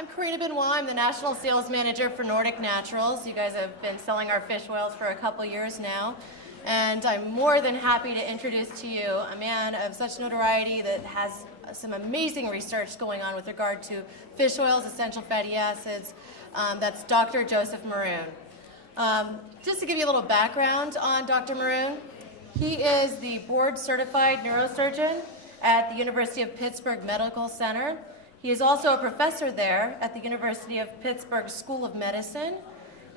I'm Karina Benoit. I'm the National Sales Manager for Nordic Naturals. You guys have been selling our fish oils for a couple years now. And I'm more than happy to introduce to you a man of such notoriety that has some amazing research going on with regard to fish oils, essential fatty acids. That's Dr. Joseph Maroon. Just to give you a little background on Dr. Maroon, he is the board-certified neurosurgeon at the University of Pittsburgh Medical Center. He is also a professor there at the University of Pittsburgh School of Medicine,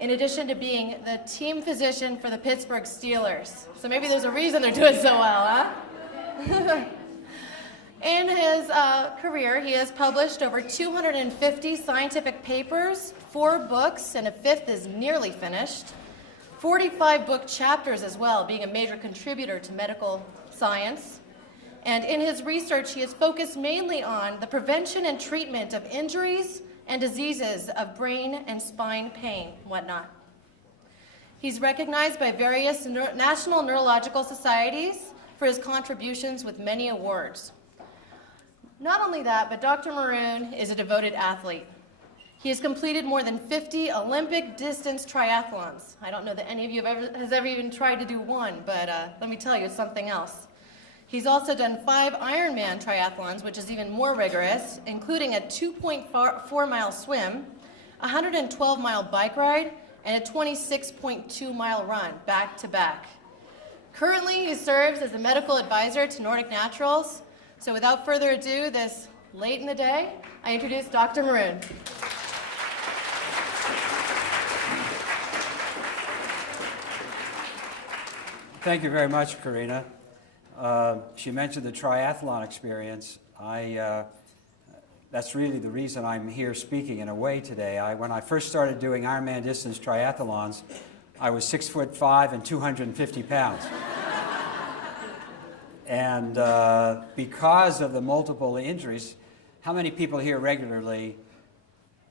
in addition to being the team physician for the Pittsburgh Steelers. So maybe there's a reason they're doing so well, huh? In his career, he has published over 250 scientific papers, 4 books, and a 5th is nearly finished, 45 book chapters as well, being a major contributor to medical science. And in his research, he has focused mainly on the prevention and treatment of injuries and diseases of brain and spine pain and whatnot. He's recognized by various national neurological societies for his contributions with many awards. Not only that, but Dr. Maroon is a devoted athlete. He has completed more than 50 Olympic distance triathlons. I don't know that any of you has ever even tried to do one, but let me tell you, it's something else. He's also done 5 Ironman triathlons, which is even more rigorous, including a 2.4-mile swim, a 112-mile bike ride, and a 26.2-mile run, back-to-back. Currently, he serves as a medical advisor to Nordic Naturals. So without further ado, this late in the day, I introduce Dr. Maroon. Thank you very much, Karina. She mentioned the triathlon experience. That's really the reason I'm here speaking in a way today. When I first started doing Ironman distance triathlons, I was 6'5" and 250 pounds. And because of the multiple injuries, how many people here regularly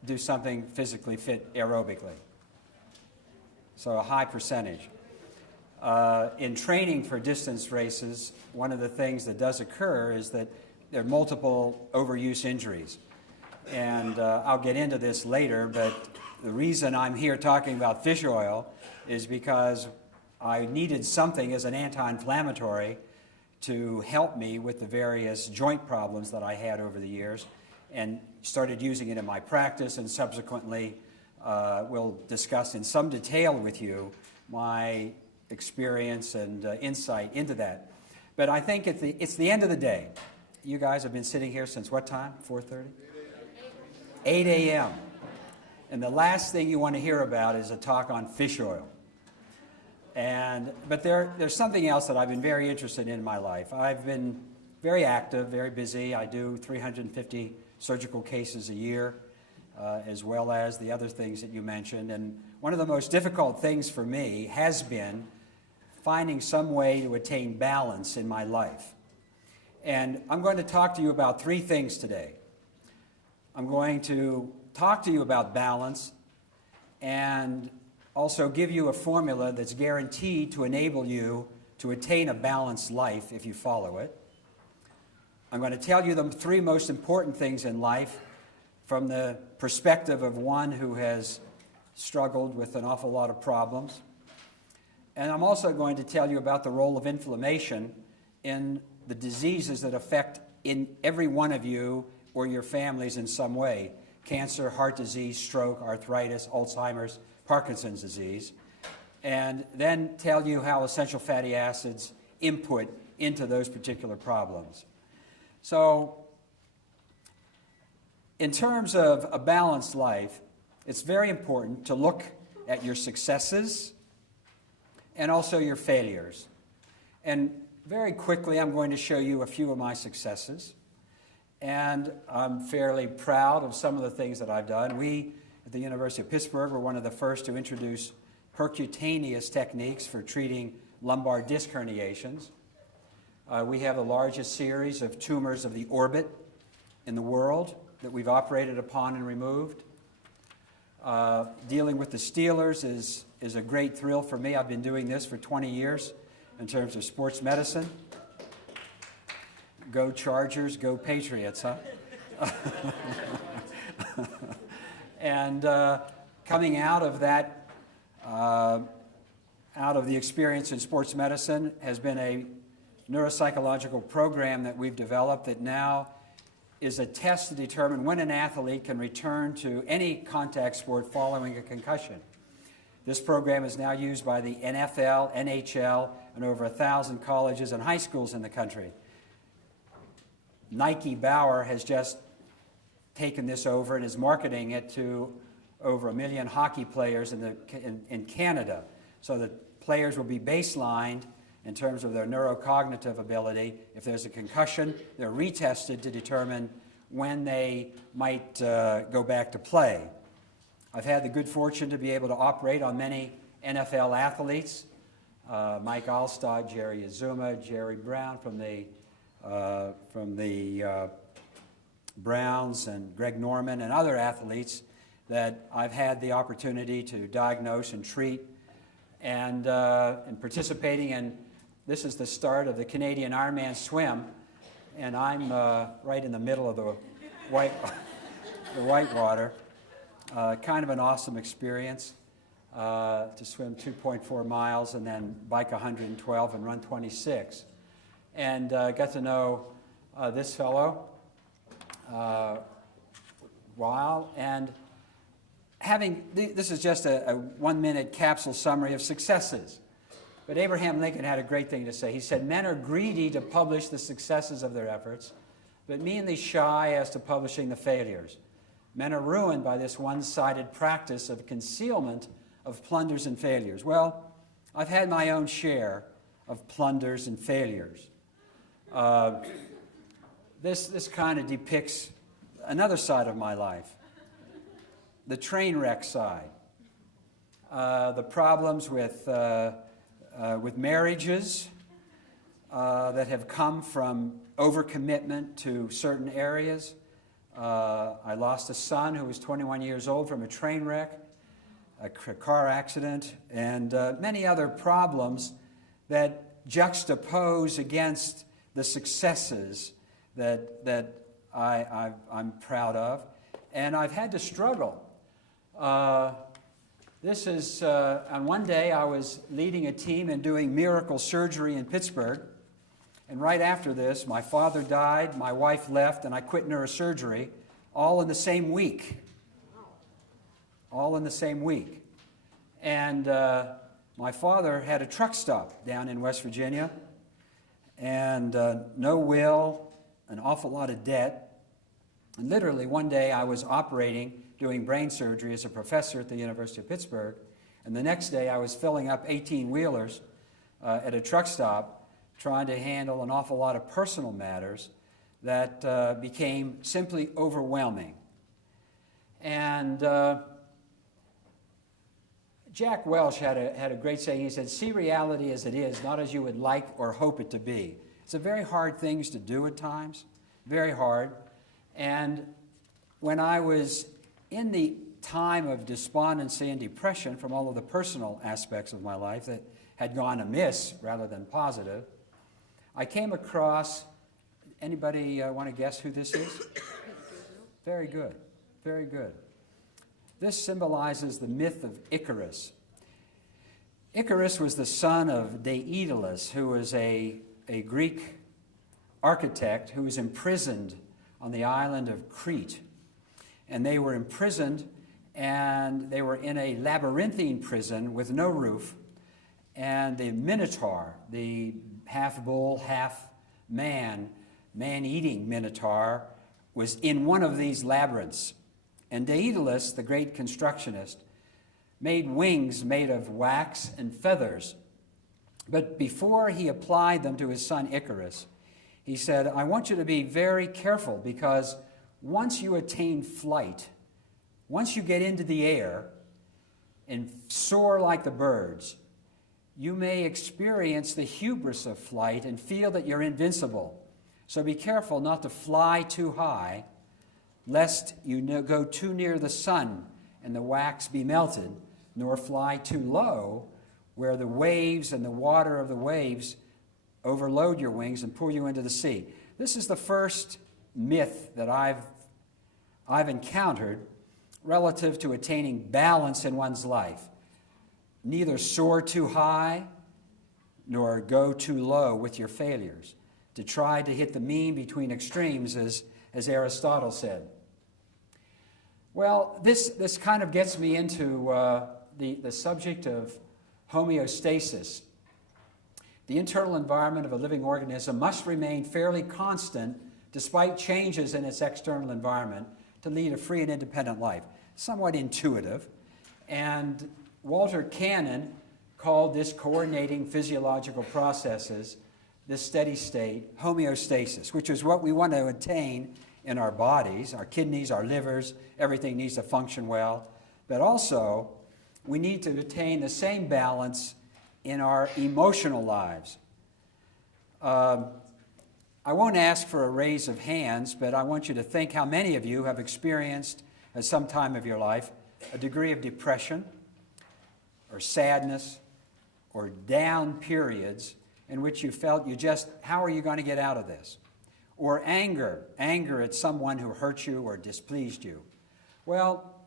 do something physically fit aerobically? So a high percentage. In training for distance races, one of the things that does occur is that there are multiple overuse injuries. And I'll get into this later, but the reason I'm here talking about fish oil is because I needed something as an anti-inflammatory to help me with the various joint problems that I had over the years, and started using it in my practice, and subsequently we'll discuss in some detail with you my experience and insight into that. But I think it's the end of the day. You guys have been sitting here since what time? 4:30? 8 a.m. And the last thing you want to hear about is a talk on fish oil. But there's something else that I've been very interested in my life. I've been very active, very busy. I do 350 surgical cases a year, as well as the other things that you mentioned. And one of the most difficult things for me has been finding some way to attain balance in my life. And I'm going to talk to you about 3 things today. I'm going to talk to you about balance and also give you a formula that's guaranteed to enable you to attain a balanced life if you follow it. I'm going to tell you the 3 most important things in life from the perspective of one who has struggled with an awful lot of problems. And I'm also going to tell you about the role of inflammation in the diseases that affect in every one of you or your families in some way: cancer, heart disease, stroke, arthritis, Alzheimer's, Parkinson's disease. And then tell you how essential fatty acids input into those particular problems. So, in terms of a balanced life, it's very important to look at your successes and also your failures. And very quickly, I'm going to show you a few of my successes. And I'm fairly proud of some of the things that I've done. We, at the University of Pittsburgh, were one of the first to introduce percutaneous techniques for treating lumbar disc herniations. We have the largest series of tumors of the orbit in the world that we've operated upon and removed. Dealing with the Steelers is a great thrill for me. I've been doing this for 20 years in terms of sports medicine. Go Chargers, go Patriots, huh? And coming out of that, out of the experience in sports medicine has been a neuropsychological program that we've developed that now is a test to determine when an athlete can return to any contact sport following a concussion. This program is now used by the NFL, NHL, and over 1,000 colleges and high schools in the country. Nike Bauer has just taken this over and is marketing it to over 1 million hockey players in Canada. So that players will be baselined in terms of their neurocognitive ability. If there's a concussion, they're retested to determine when they might go back to play. I've had the good fortune to be able to operate on many NFL athletes, Mike Alstott, Jerry Azuma, Jerry Brown from the Browns, and Greg Norman, and other athletes that I've had the opportunity to diagnose and treat, and participating in. This is the start of the Canadian Ironman swim, and I'm right in the middle of the whitewater. Kind of an awesome experience to swim 2.4 miles and then bike 112 and run 26. And got to know this fellow while, and this is just a 1-minute capsule summary of successes. But Abraham Lincoln had a great thing to say. He said, "Men are greedy to publish the successes of their efforts, but meanly shy as to publishing the failures. Men are ruined by this one-sided practice of concealment of plunders and failures." Well, I've had my own share of plunders and failures. This kind of depicts another side of my life, the train wreck side, the problems with marriages that have come from overcommitment to certain areas. I lost a son who was 21 years old from a train wreck, a car accident, and many other problems that juxtapose against the successes that I'm proud of. And I've had to struggle. This is, on one day I was leading a team and doing miracle surgery in Pittsburgh. And right after this, my father died, my wife left, and I quit neurosurgery, all in the same week. All in the same week. And my father had a truck stop down in West Virginia, and no will, an awful lot of debt. And literally one day I was operating, doing brain surgery as a professor at the University of Pittsburgh, and the next day I was filling up 18-wheelers at a truck stop, trying to handle an awful lot of personal matters that became simply overwhelming. And Jack Welch had a great saying. He said, "See reality as it is, not as you would like or hope it to be." It's a very hard thing to do at times, very hard. And when I was in the time of despondency and depression from all of the personal aspects of my life that had gone amiss rather than positive, I came across, anybody want to guess who this is? Very good, very good. This symbolizes the myth of Icarus. Icarus was the son of Daedalus, who was a Greek architect who was imprisoned on the island of Crete. And they were imprisoned, and they were in a labyrinthine prison with no roof. And the Minotaur, the half bull, half man-eating Minotaur, was in one of these labyrinths. And Daedalus, the great constructionist, made wings made of wax and feathers. But before he applied them to his son Icarus, he said, "I want you to be very careful, because once you attain flight, once you get into the air and soar like the birds, you may experience the hubris of flight and feel that you're invincible. So be careful not to fly too high, lest you go too near the sun and the wax be melted, nor fly too low, where the waves and the water of the waves overload your wings and pull you into the sea." This is the first myth that I've encountered relative to attaining balance in one's life. Neither soar too high nor go too low with your failures. To try to hit the mean between extremes, as Aristotle said. Well, this kind of gets me into the subject of homeostasis. The internal environment of a living organism must remain fairly constant despite changes in its external environment to lead a free and independent life. Somewhat intuitive. And Walter Cannon called this coordinating physiological processes, this steady state, homeostasis, which is what we want to attain in our bodies, our kidneys, our livers, everything needs to function well. But also, we need to attain the same balance in our emotional lives. I won't ask for a raise of hands, but I want you to think how many of you have experienced at some time of your life a degree of depression or sadness or down periods in which you felt how are you going to get out of this? Or anger at someone who hurt you or displeased you. Well,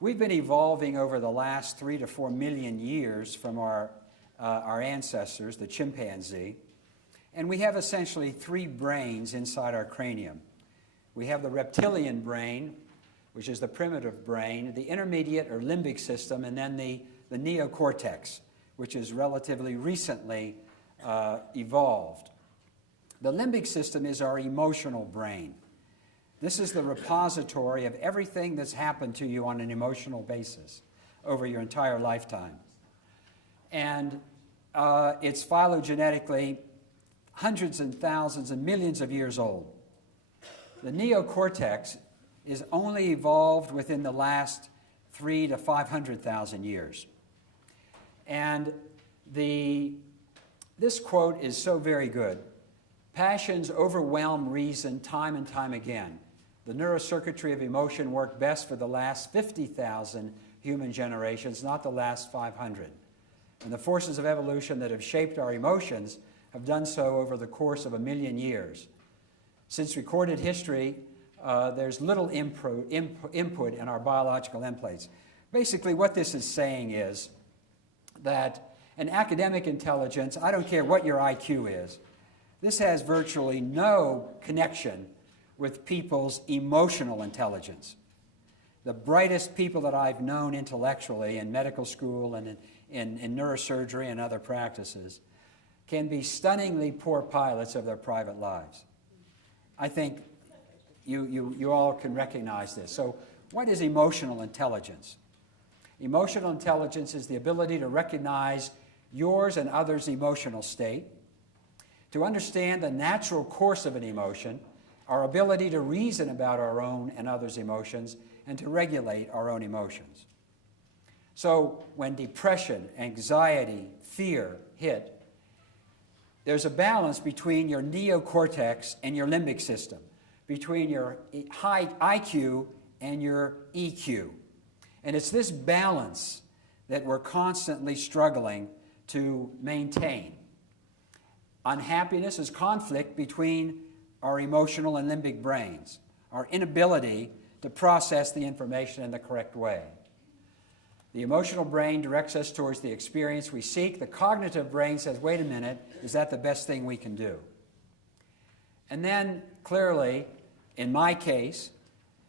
we've been evolving over the last 3 to 4 million years from our ancestors, the chimpanzee, and we have essentially 3 brains inside our cranium. We have the reptilian brain, which is the primitive brain, the intermediate or limbic system, and then the neocortex, which is relatively recently evolved. The limbic system is our emotional brain. This is the repository of everything that's happened to you on an emotional basis over your entire lifetime. And it's phylogenetically hundreds and thousands and millions of years old. The neocortex is only evolved within the last 300,000 to 500,000 years. And this quote is so very good. Passions overwhelm reason time and time again. The neurocircuitry of emotion worked best for the last 50,000 human generations, not the last 500. And the forces of evolution that have shaped our emotions have done so over the course of 1 million years. Since recorded history, there's little input in our biological templates. Basically, what this is saying is that an academic intelligence, I don't care what your IQ is, this has virtually no connection with people's emotional intelligence. The brightest people that I've known intellectually in medical school and in neurosurgery and other practices can be stunningly poor pilots of their private lives. I think you all can recognize this. So what is emotional intelligence? Emotional intelligence is the ability to recognize yours and others' emotional state, to understand the natural course of an emotion, our ability to reason about our own and others' emotions, and to regulate our own emotions. So when depression, anxiety, fear hit, there's a balance between your neocortex and your limbic system, between your high IQ and your EQ. And it's this balance that we're constantly struggling to maintain. Unhappiness is conflict between our emotional and limbic brains, our inability to process the information in the correct way. The emotional brain directs us towards the experience we seek. The cognitive brain says, wait a minute, is that the best thing we can do? And then, clearly, in my case,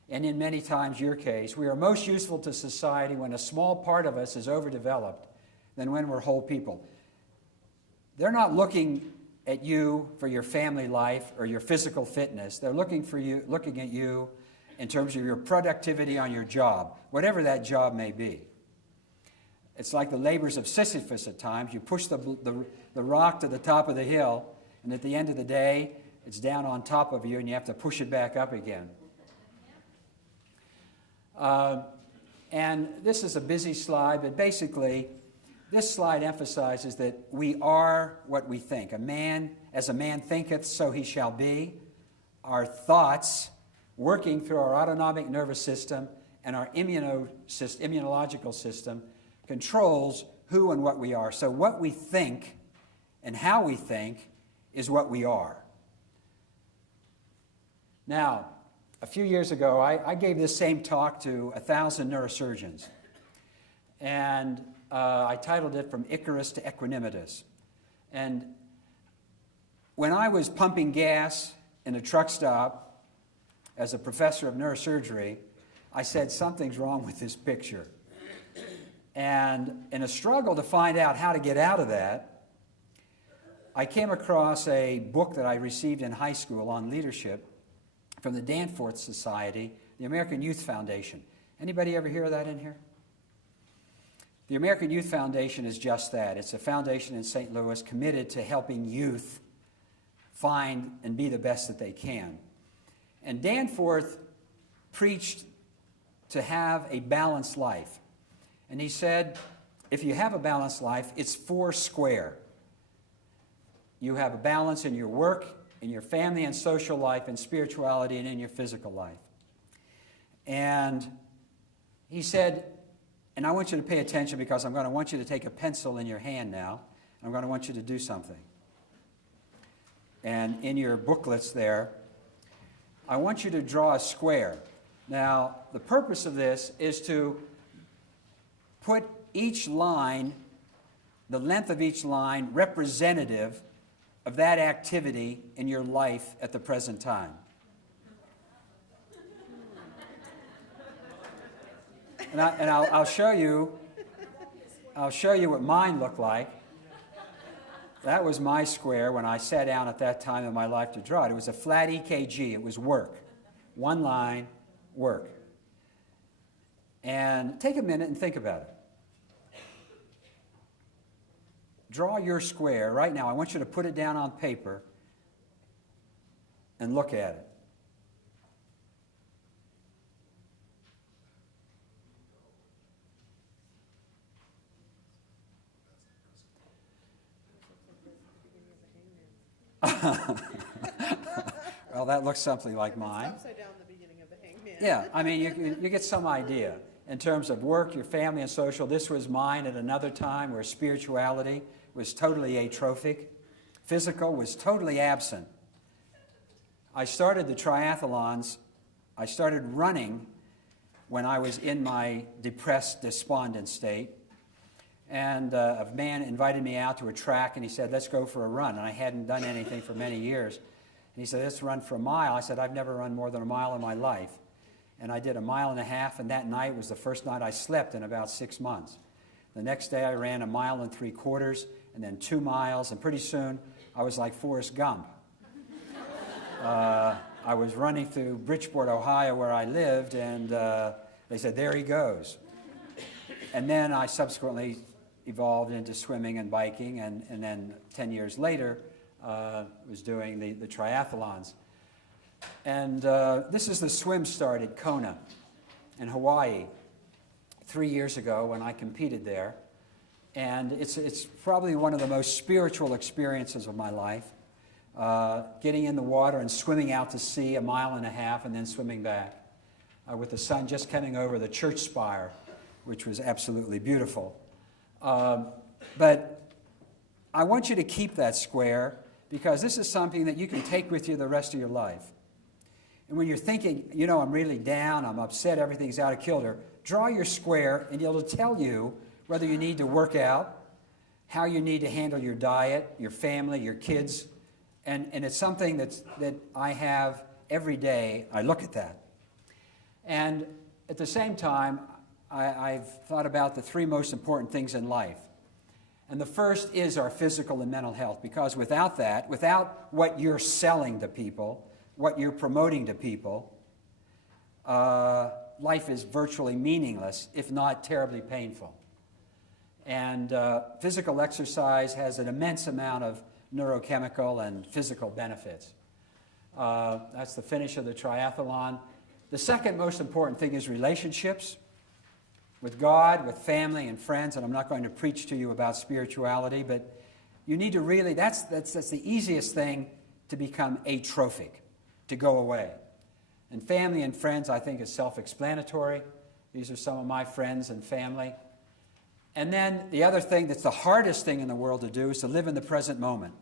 and in many times your case, we are most useful to society when a small part of us is overdeveloped than when we're whole people. They're not looking at you for your family life or your physical fitness. They're looking at you in terms of your productivity on your job, whatever that job may be. It's like the labors of Sisyphus at times. You push the rock to the top of the hill, and at the end of the day, it's down on top of you, and you have to push it back up again. And this is a busy slide, but basically, this slide emphasizes that we are what we think. As a man thinketh, so he shall be. Our working through our autonomic nervous system and our immunological system controls who and what we are. So what we think and how we think is what we are. Now, a few years ago, I gave this same talk to 1,000 neurosurgeons. And I titled it From Icarus to Equanimous. And when I was pumping gas in a truck stop as a professor of neurosurgery, I said, something's wrong with this picture. And in a struggle to find out how to get out of that, I came across a book that I received in high school on leadership from the Danforth Society, the American Youth Foundation. Anybody ever hear of that in here? The American Youth Foundation is just that. It's a foundation in St. Louis committed to helping youth find and be the best that they can. And Danforth preached to have a balanced life. And he said, if you have a balanced life, it's 4 square. You have a balance in your work, in your family and social life, in spirituality, and in your physical life. And he said, and I want you to pay attention because I'm going to want you to take a pencil in your hand now. I'm going to want you to do something. And in your booklets there, I want you to draw a square. Now, the purpose of this is to put each line, the length of each line, representative of that activity in your life at the present time. And I'll show you what mine looked like. That was my square when I sat down at that time in my life to draw it. It was a flat EKG. It was work. One line, work. And take a minute and think about it. Draw your square right now. I want you to put it down on paper and look at it. Well, that looks something like mine. Upside down the beginning of the hangman. Yeah, I mean, you get some idea. In terms of work, your family, and social, this was mine at another time where spirituality was totally atrophic. Physical was totally absent. I started the triathlons. I started running when I was in my depressed, despondent state. And a man invited me out to a track, and he said, let's go for a run. And I hadn't done anything for many years. And he said, let's run for a mile. I said, I've never run more than a mile in my life. And I did 1.5 miles, and that night was the first night I slept in about 6 months. The next day I ran 1.75 miles, and then 2 miles, and pretty soon I was like Forrest Gump. I was running through Bridgeport, Ohio, where I lived, and they said, there he goes. And then I subsequently evolved into swimming and biking, and then 10 years later was doing the triathlons. And this is the swim start at Kona in Hawaii 3 years ago when I competed there. And it's probably one of the most spiritual experiences of my life, getting in the water and swimming out to sea 1.5 miles and then swimming back with the sun just coming over the church spire, which was absolutely beautiful. But I want you to keep that square because this is something that you can take with you the rest of your life. And when you're thinking, you know, I'm really down, I'm upset, everything's out of kilter, draw your square and it'll tell you whether you need to work out, how you need to handle your diet, your family, your kids. And it's something that I have every day. I look at that. And at the same time, I've thought about the 3 most important things in life. And the first is our physical and mental health, because without that, without what you're selling to people, what you're promoting to people, life is virtually meaningless, if not terribly painful. And physical exercise has an immense amount of neurochemical and physical benefits. That's the finish of the triathlon. The second most important thing is relationships with God, with family and friends, and I'm not going to preach to you about spirituality, but you need to really, that's the easiest thing to become atrophic, to go away. And family and friends, I think, is self-explanatory. These are some of my friends and family. And then the other thing that's the hardest thing in the world to do is to live in the present moment,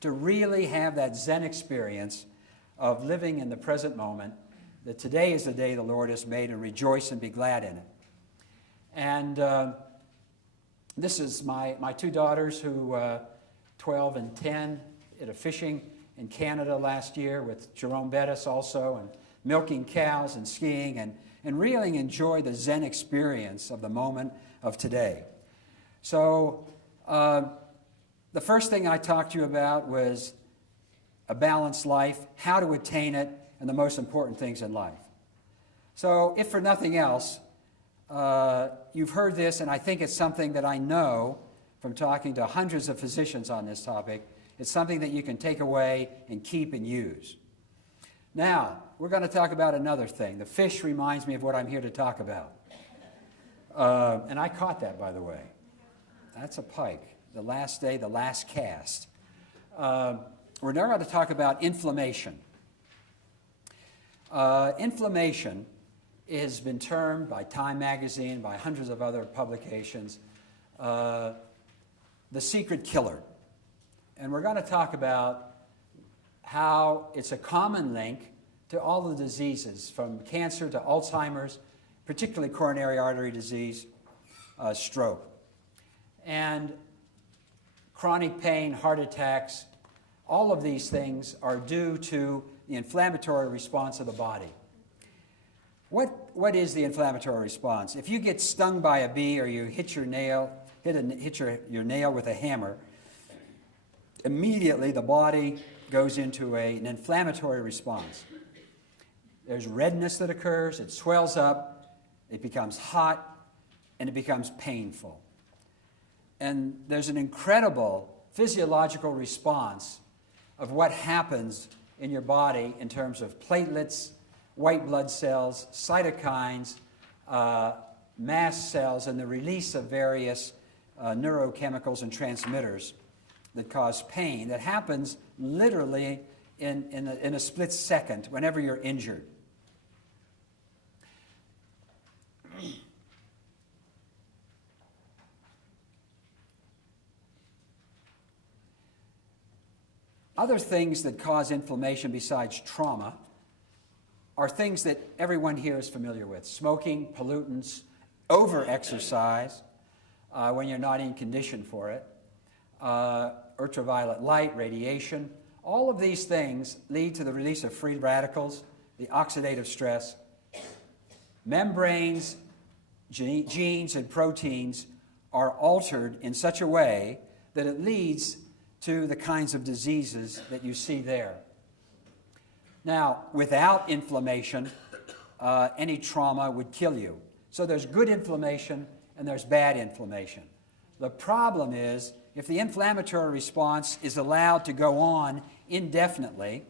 to really have that Zen experience of living in the present moment, that today is the day the Lord has made, and rejoice and be glad in it. And this is my two daughters who, 12 and 10, did a fishing in Canada last year with Jerome Bettis also, and milking cows and skiing, and really enjoy the Zen experience of the moment of today. So the first thing I talked to you about was a balanced life, how to attain it, and the most important things in life. So if for nothing else, you've heard this, and I think it's something that I know from talking to hundreds of physicians on this topic. It's something that you can take away and keep and use. Now, we're going to talk about another thing. The fish reminds me of what I'm here to talk about. And I caught that, by the way. That's a pike. The last day, the last cast. We're now going to talk about inflammation. Inflammation has been termed by Time magazine, by hundreds of other publications, the secret killer. And we're going to talk about how it's a common link to all the diseases, from cancer to Alzheimer's, particularly coronary artery disease, stroke. And chronic pain, heart attacks, all of these things are due to the inflammatory response of the body. What is the inflammatory response? If you get stung by a bee, or you hit your nail with a hammer, immediately the body goes into an inflammatory response. There's redness that occurs, it swells up, it becomes hot, and it becomes painful. And there's an incredible physiological response of what happens in your body in terms of platelets, white blood cells, cytokines, mast cells, and the release of various neurochemicals and transmitters that cause pain, that happens literally in a split second whenever you're injured. Other things that cause inflammation besides trauma are things that everyone here is familiar with: smoking, pollutants, over-exercise when you're not in condition for it, ultraviolet light, radiation. All of these things lead to the release of free radicals, the oxidative stress. Membranes, genes, and proteins are altered in such a way that it leads to the kinds of diseases that you see there. Now, without inflammation, any trauma would kill you. So there's good inflammation and there's bad inflammation. The problem is, if the inflammatory response is allowed to go on indefinitely,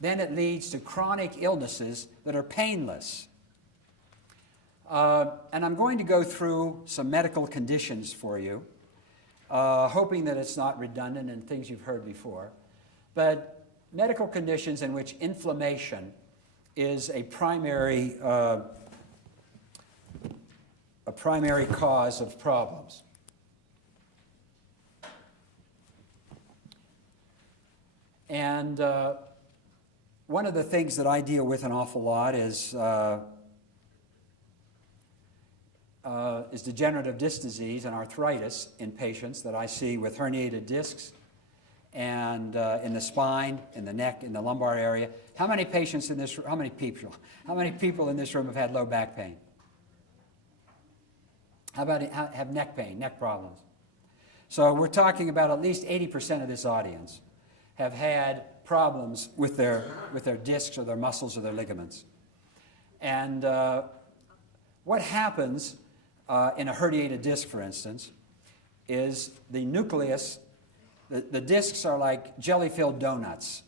then it leads to chronic illnesses that are painless. And I'm going to go through some medical conditions for you, hoping that it's not redundant and things you've heard before. But medical conditions in which inflammation is a primary cause of problems. And one of the things that I deal with an awful lot is degenerative disc disease and arthritis in patients that I see with herniated discs and in the spine, in the neck, in the lumbar area. How many patients in this? How many people in this room have had low back pain? How about have neck pain, neck problems? So we're talking about at least 80% of this audience have had problems with their discs or their muscles or their ligaments. And what happens in a herniated disc, for instance, is the nucleus, the discs are like jelly-filled donuts.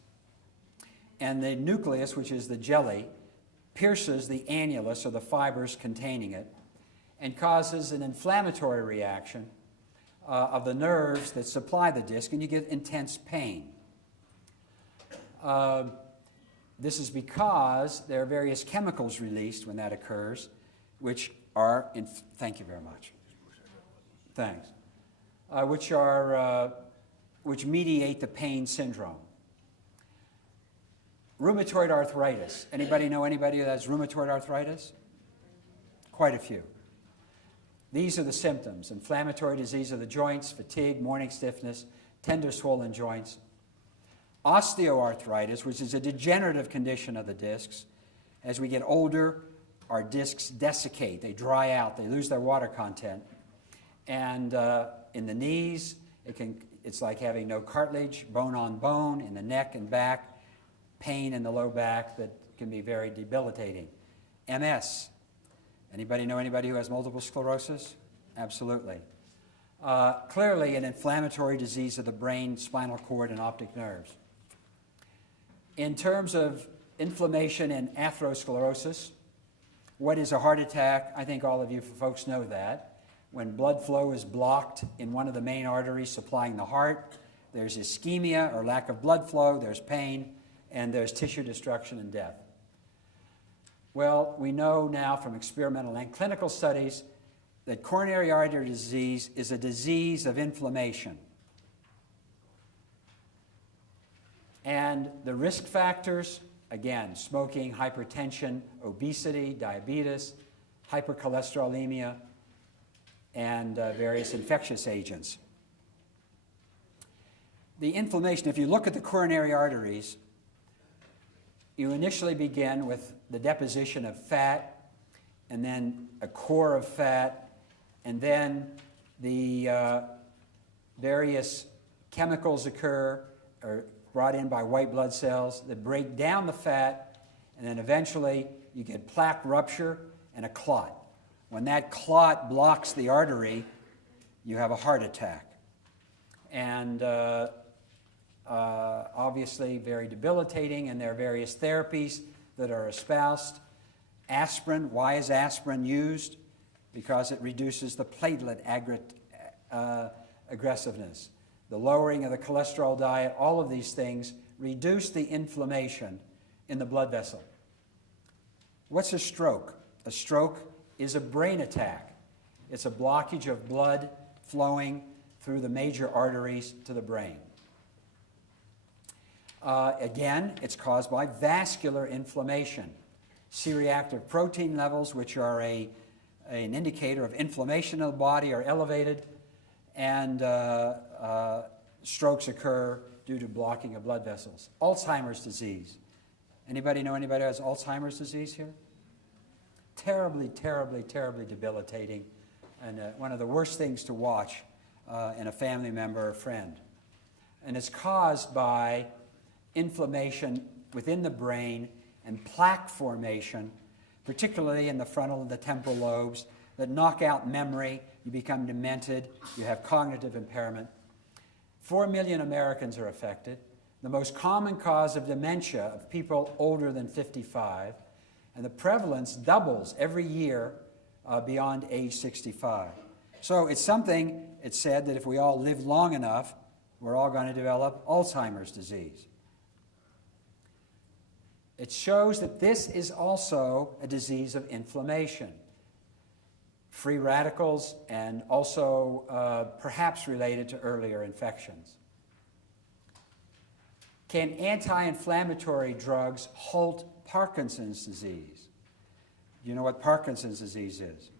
And the nucleus, which is the jelly, pierces the annulus, or the fibers containing it, and causes an inflammatory reaction of the nerves that supply the disc, and you get intense pain. This is because there are various chemicals released when that occurs, which are, thank you very much. Thanks. Which mediate the pain syndrome. Rheumatoid arthritis. Anybody know anybody who has rheumatoid arthritis? Quite a few. These are the symptoms: inflammatory disease of the joints, fatigue, morning stiffness, tender swollen joints. Osteoarthritis, which is a degenerative condition of the discs. As we get older, our discs desiccate, they dry out, they lose their water content. And in the knees, it's like having no cartilage, bone on bone, in the neck and back, pain in the low back that can be very debilitating. MS. Anybody know anybody who has multiple sclerosis? Absolutely. Clearly an inflammatory disease of the brain, spinal cord, and optic nerves. In terms of inflammation and atherosclerosis, what is a heart attack? I think all of you folks know that. When blood flow is blocked in one of the main arteries supplying the heart, there's ischemia or lack of blood flow, there's pain, and there's tissue destruction and death. Well, we know now from experimental and clinical studies that coronary artery disease is a disease of inflammation. And the risk factors, again, smoking, hypertension, obesity, diabetes, hypercholesterolemia, and various infectious agents. The inflammation, if you look at the coronary arteries, you initially begin with the deposition of fat, and then a core of fat, and then the various chemicals occur, or brought in by white blood cells that break down the fat, and then eventually you get plaque rupture and a clot. When that clot blocks the artery, you have a heart attack. And obviously very debilitating, and there are various therapies that are espoused. Aspirin, why is aspirin used? Because it reduces the platelet aggressiveness. The lowering of the cholesterol diet, all of these things reduce the inflammation in the blood vessel. What's a stroke? A stroke is a brain attack. It's a blockage of blood flowing through the major arteries to the brain. Again, it's caused by vascular inflammation. C-reactive protein levels, which are an indicator of inflammation in the body, are elevated, and strokes occur due to blocking of blood vessels. Alzheimer's disease. Anybody know anybody who has Alzheimer's disease here? Terribly, terribly, terribly debilitating, and one of the worst things to watch in a family member or friend. And it's caused by inflammation within the brain and plaque formation, particularly in the frontal and the temporal lobes, that knock out memory. You become demented, you have cognitive impairment. 4 million Americans are affected. The most common cause of dementia of people older than 55, and the prevalence doubles every year beyond age 65. So it's something, it's said that if we all live long enough, we're all going to develop Alzheimer's disease. It shows that this is also a disease of inflammation. Free radicals, and also perhaps related to earlier infections. Can anti-inflammatory drugs halt Parkinson's disease? Do you know what Parkinson's disease is?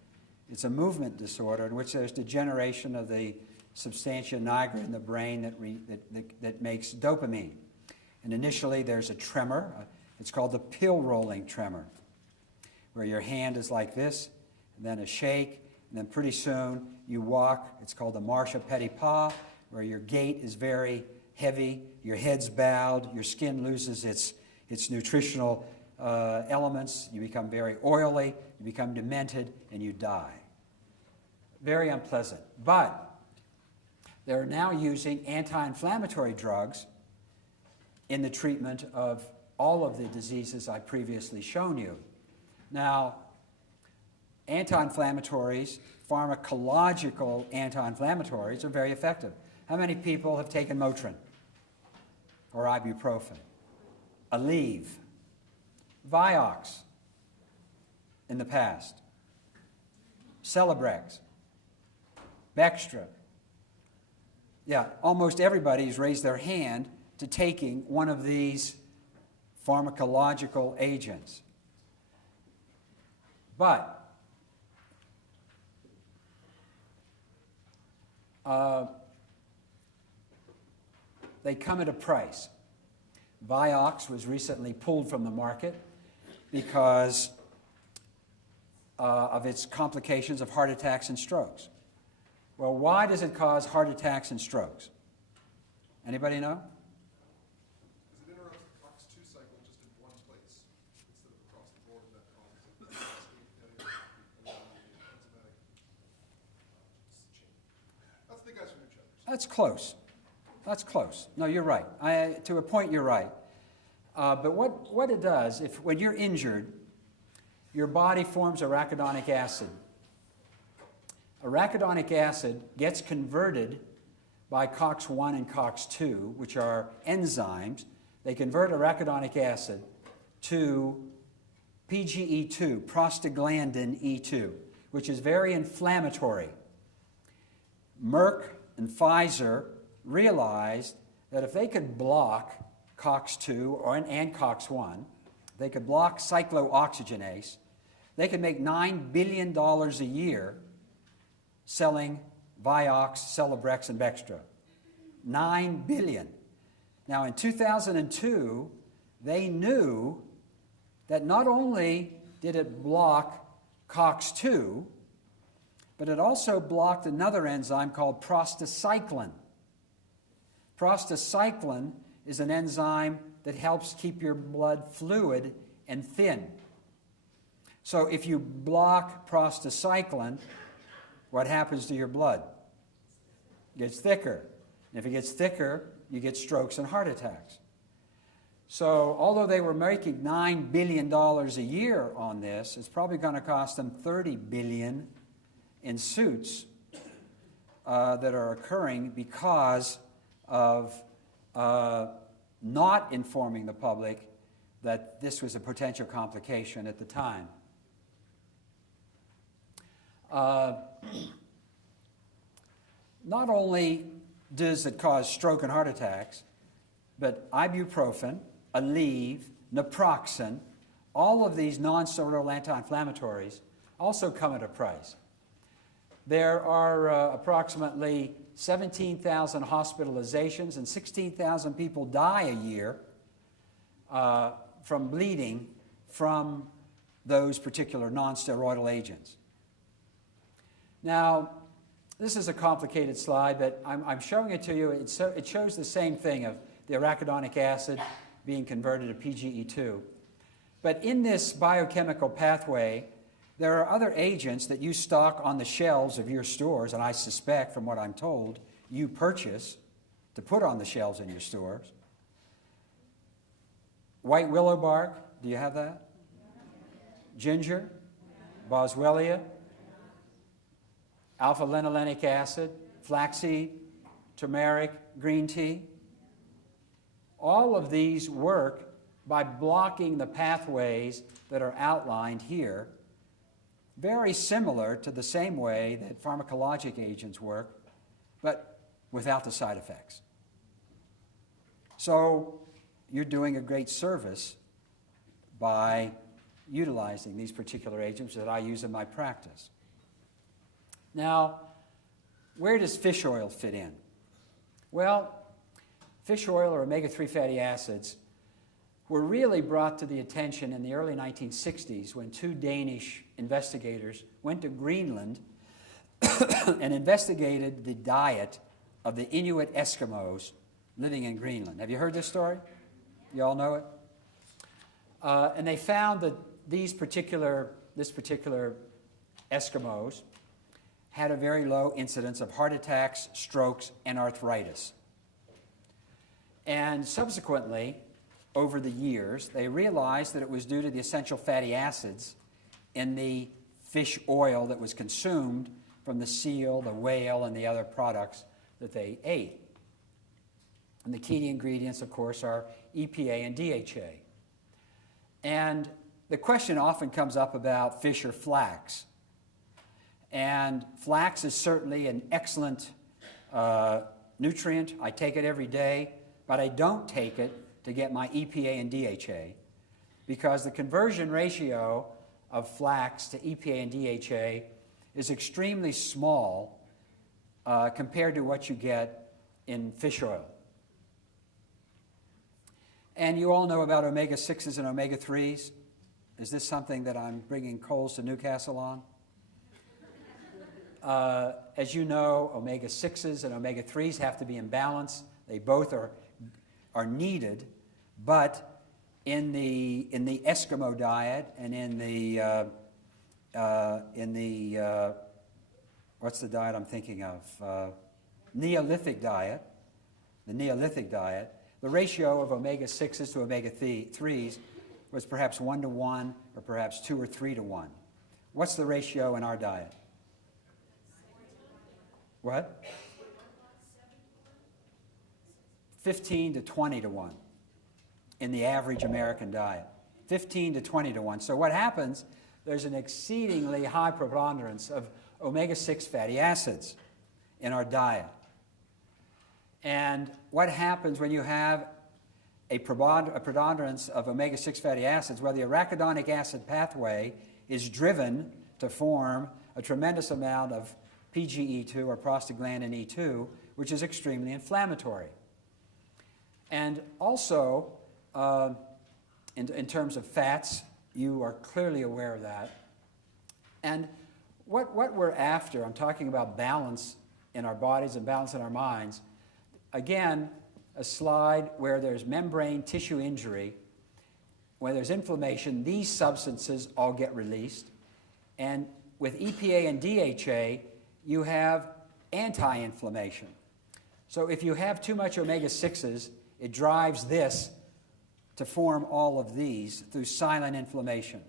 It's a movement disorder in which there's degeneration of the substantia nigra in the brain that makes dopamine. And initially there's a tremor. It's called the pill rolling tremor, where your hand is like this, and then a shake, and then pretty soon you walk. It's called the marche à petit pas, where your gait is very heavy, your head's bowed, your skin loses its nutritional elements, you become very oily, you become demented, and you die. Very unpleasant. But they're now using anti-inflammatory drugs in the treatment of all of the diseases I previously shown you. Now, anti-inflammatories, pharmacological anti-inflammatories, are very effective. How many people have taken Motrin or ibuprofen, Aleve, Vioxx in the past, Celebrex, Bextra? Yeah, almost everybody's raised their hand to taking one of these pharmacological agents. But they come at a price. Vioxx was recently pulled from the market because of its complications of heart attacks and strokes. Well, why does it cause heart attacks and strokes? Anybody know? Because it interrupts the COX-2 cycle just in one place instead of across the board, and that causes cascade failure and enzymatic chain. That's the guys from each other. That's close. That's close. No, you're right. To a point, you're right. But what it does, when you're injured, your body forms arachidonic acid. Arachidonic acid gets converted by COX-1 and COX-2, which are enzymes. They convert arachidonic acid to PGE2, prostaglandin E2, which is very inflammatory. Merck and Pfizer realized that if they could block COX-2 and COX-1, they could block cyclooxygenase, they could make $9 billion a year selling Vioxx, Celebrex, and Bextra. $9 billion. Now, in 2002, they knew that not only did it block COX-2, but it also blocked another enzyme called prostacyclin. Prostacyclin is an enzyme that helps keep your blood fluid and thin. So if you block prostacyclin, what happens to your blood? It gets thicker. And if it gets thicker, you get strokes and heart attacks. So although they were making $9 billion a year on this, it's probably going to cost them $30 billion in suits that are occurring because of not informing the public that this was a potential complication at the time. Not only does it cause stroke and heart attacks, but ibuprofen, Aleve, naproxen, all of these non-steroidal anti-inflammatories also come at a price. There are approximately 17,000 hospitalizations and 16,000 people die a year from bleeding from those particular non-steroidal agents. Now, this is a complicated slide, but I'm showing it to you. It shows the same thing of the arachidonic acid being converted to PGE2. But in this biochemical pathway, there are other agents that you stock on the shelves of your stores, and I suspect, from what I'm told, you purchase to put on the shelves in your stores. White willow bark, do you have that? Ginger, boswellia, alpha-linolenic acid, flaxseed, turmeric, green tea. All of these work by blocking the pathways that are outlined here, very similar to the same way that pharmacologic agents work, but without the side effects. So you're doing a great service by utilizing these particular agents that I use in my practice. Now, where does fish oil fit in? Well, fish oil or omega-3 fatty acids were really brought to the attention in the early 1960s when two Danish investigators went to Greenland and investigated the diet of the Inuit Eskimos living in Greenland. Have you heard this story? You all know it? And they found that this particular Eskimos had a very low incidence of heart attacks, strokes, and arthritis. And subsequently, over the years, they realized that it was due to the essential fatty acids in the fish oil that was consumed from the seal, the whale, and the other products that they ate. And the key ingredients, of course, are EPA and DHA. And the question often comes up about fish or flax. And flax is certainly an excellent nutrient. I take it every day, but I don't take it to to get my EPA and DHA, because the conversion ratio of flax to EPA and DHA is extremely small compared to what you get in fish oil. And you all know about omega-6s and omega-3s. Is this something that I'm bringing coals to Newcastle on? As you know, omega-6s and omega-3s have to be in balance. They both are needed, but in the Eskimo diet and in the what's the diet I'm thinking of? Neolithic diet. The Neolithic diet. The ratio of omega-6s to omega-3s was perhaps 1 to 1, or perhaps 2 or 3 to 1. What's the ratio in our diet? What? 15 to 20 to 1 in the average American diet. 15 to 20 to 1. So what happens, there's an exceedingly high preponderance of omega-6 fatty acids in our diet. And what happens when you have a preponderance of omega-6 fatty acids? Well, the arachidonic acid pathway is driven to form a tremendous amount of PGE2 or prostaglandin E2, which is extremely inflammatory. And also, in terms of fats, you are clearly aware of that. And what we're after, I'm talking about balance in our bodies and balance in our minds. Again, a slide where there's membrane tissue injury, where there's inflammation, these substances all get released. And with EPA and DHA, you have anti-inflammation. So if you have too much omega-6s, it drives this to form all of these through silent inflammation.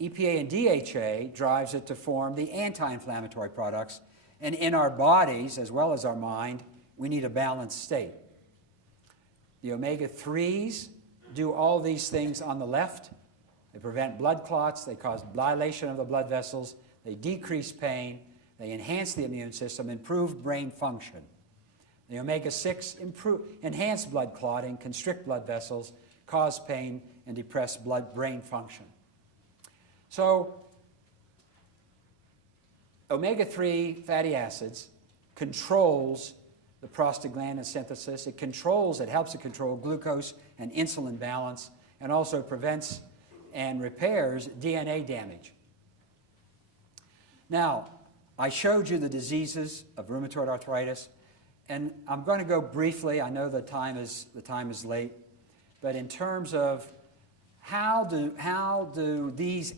EPA and DHA drives it to form the anti-inflammatory products. And in our bodies, as well as our mind, we need a balanced state. The omega-3s do all these things on the left. They prevent blood clots, they cause dilation of the blood vessels, they decrease pain, they enhance the immune system, improve brain function. The omega-6 enhance blood clotting, constrict blood vessels, cause pain, and depress brain function. So, omega-3 fatty acids controls the prostaglandin synthesis. It helps to control glucose and insulin balance, and also prevents and repairs DNA damage. Now, I showed you the diseases of rheumatoid arthritis, and I'm going to go briefly. I know the time is late, but in terms of how do these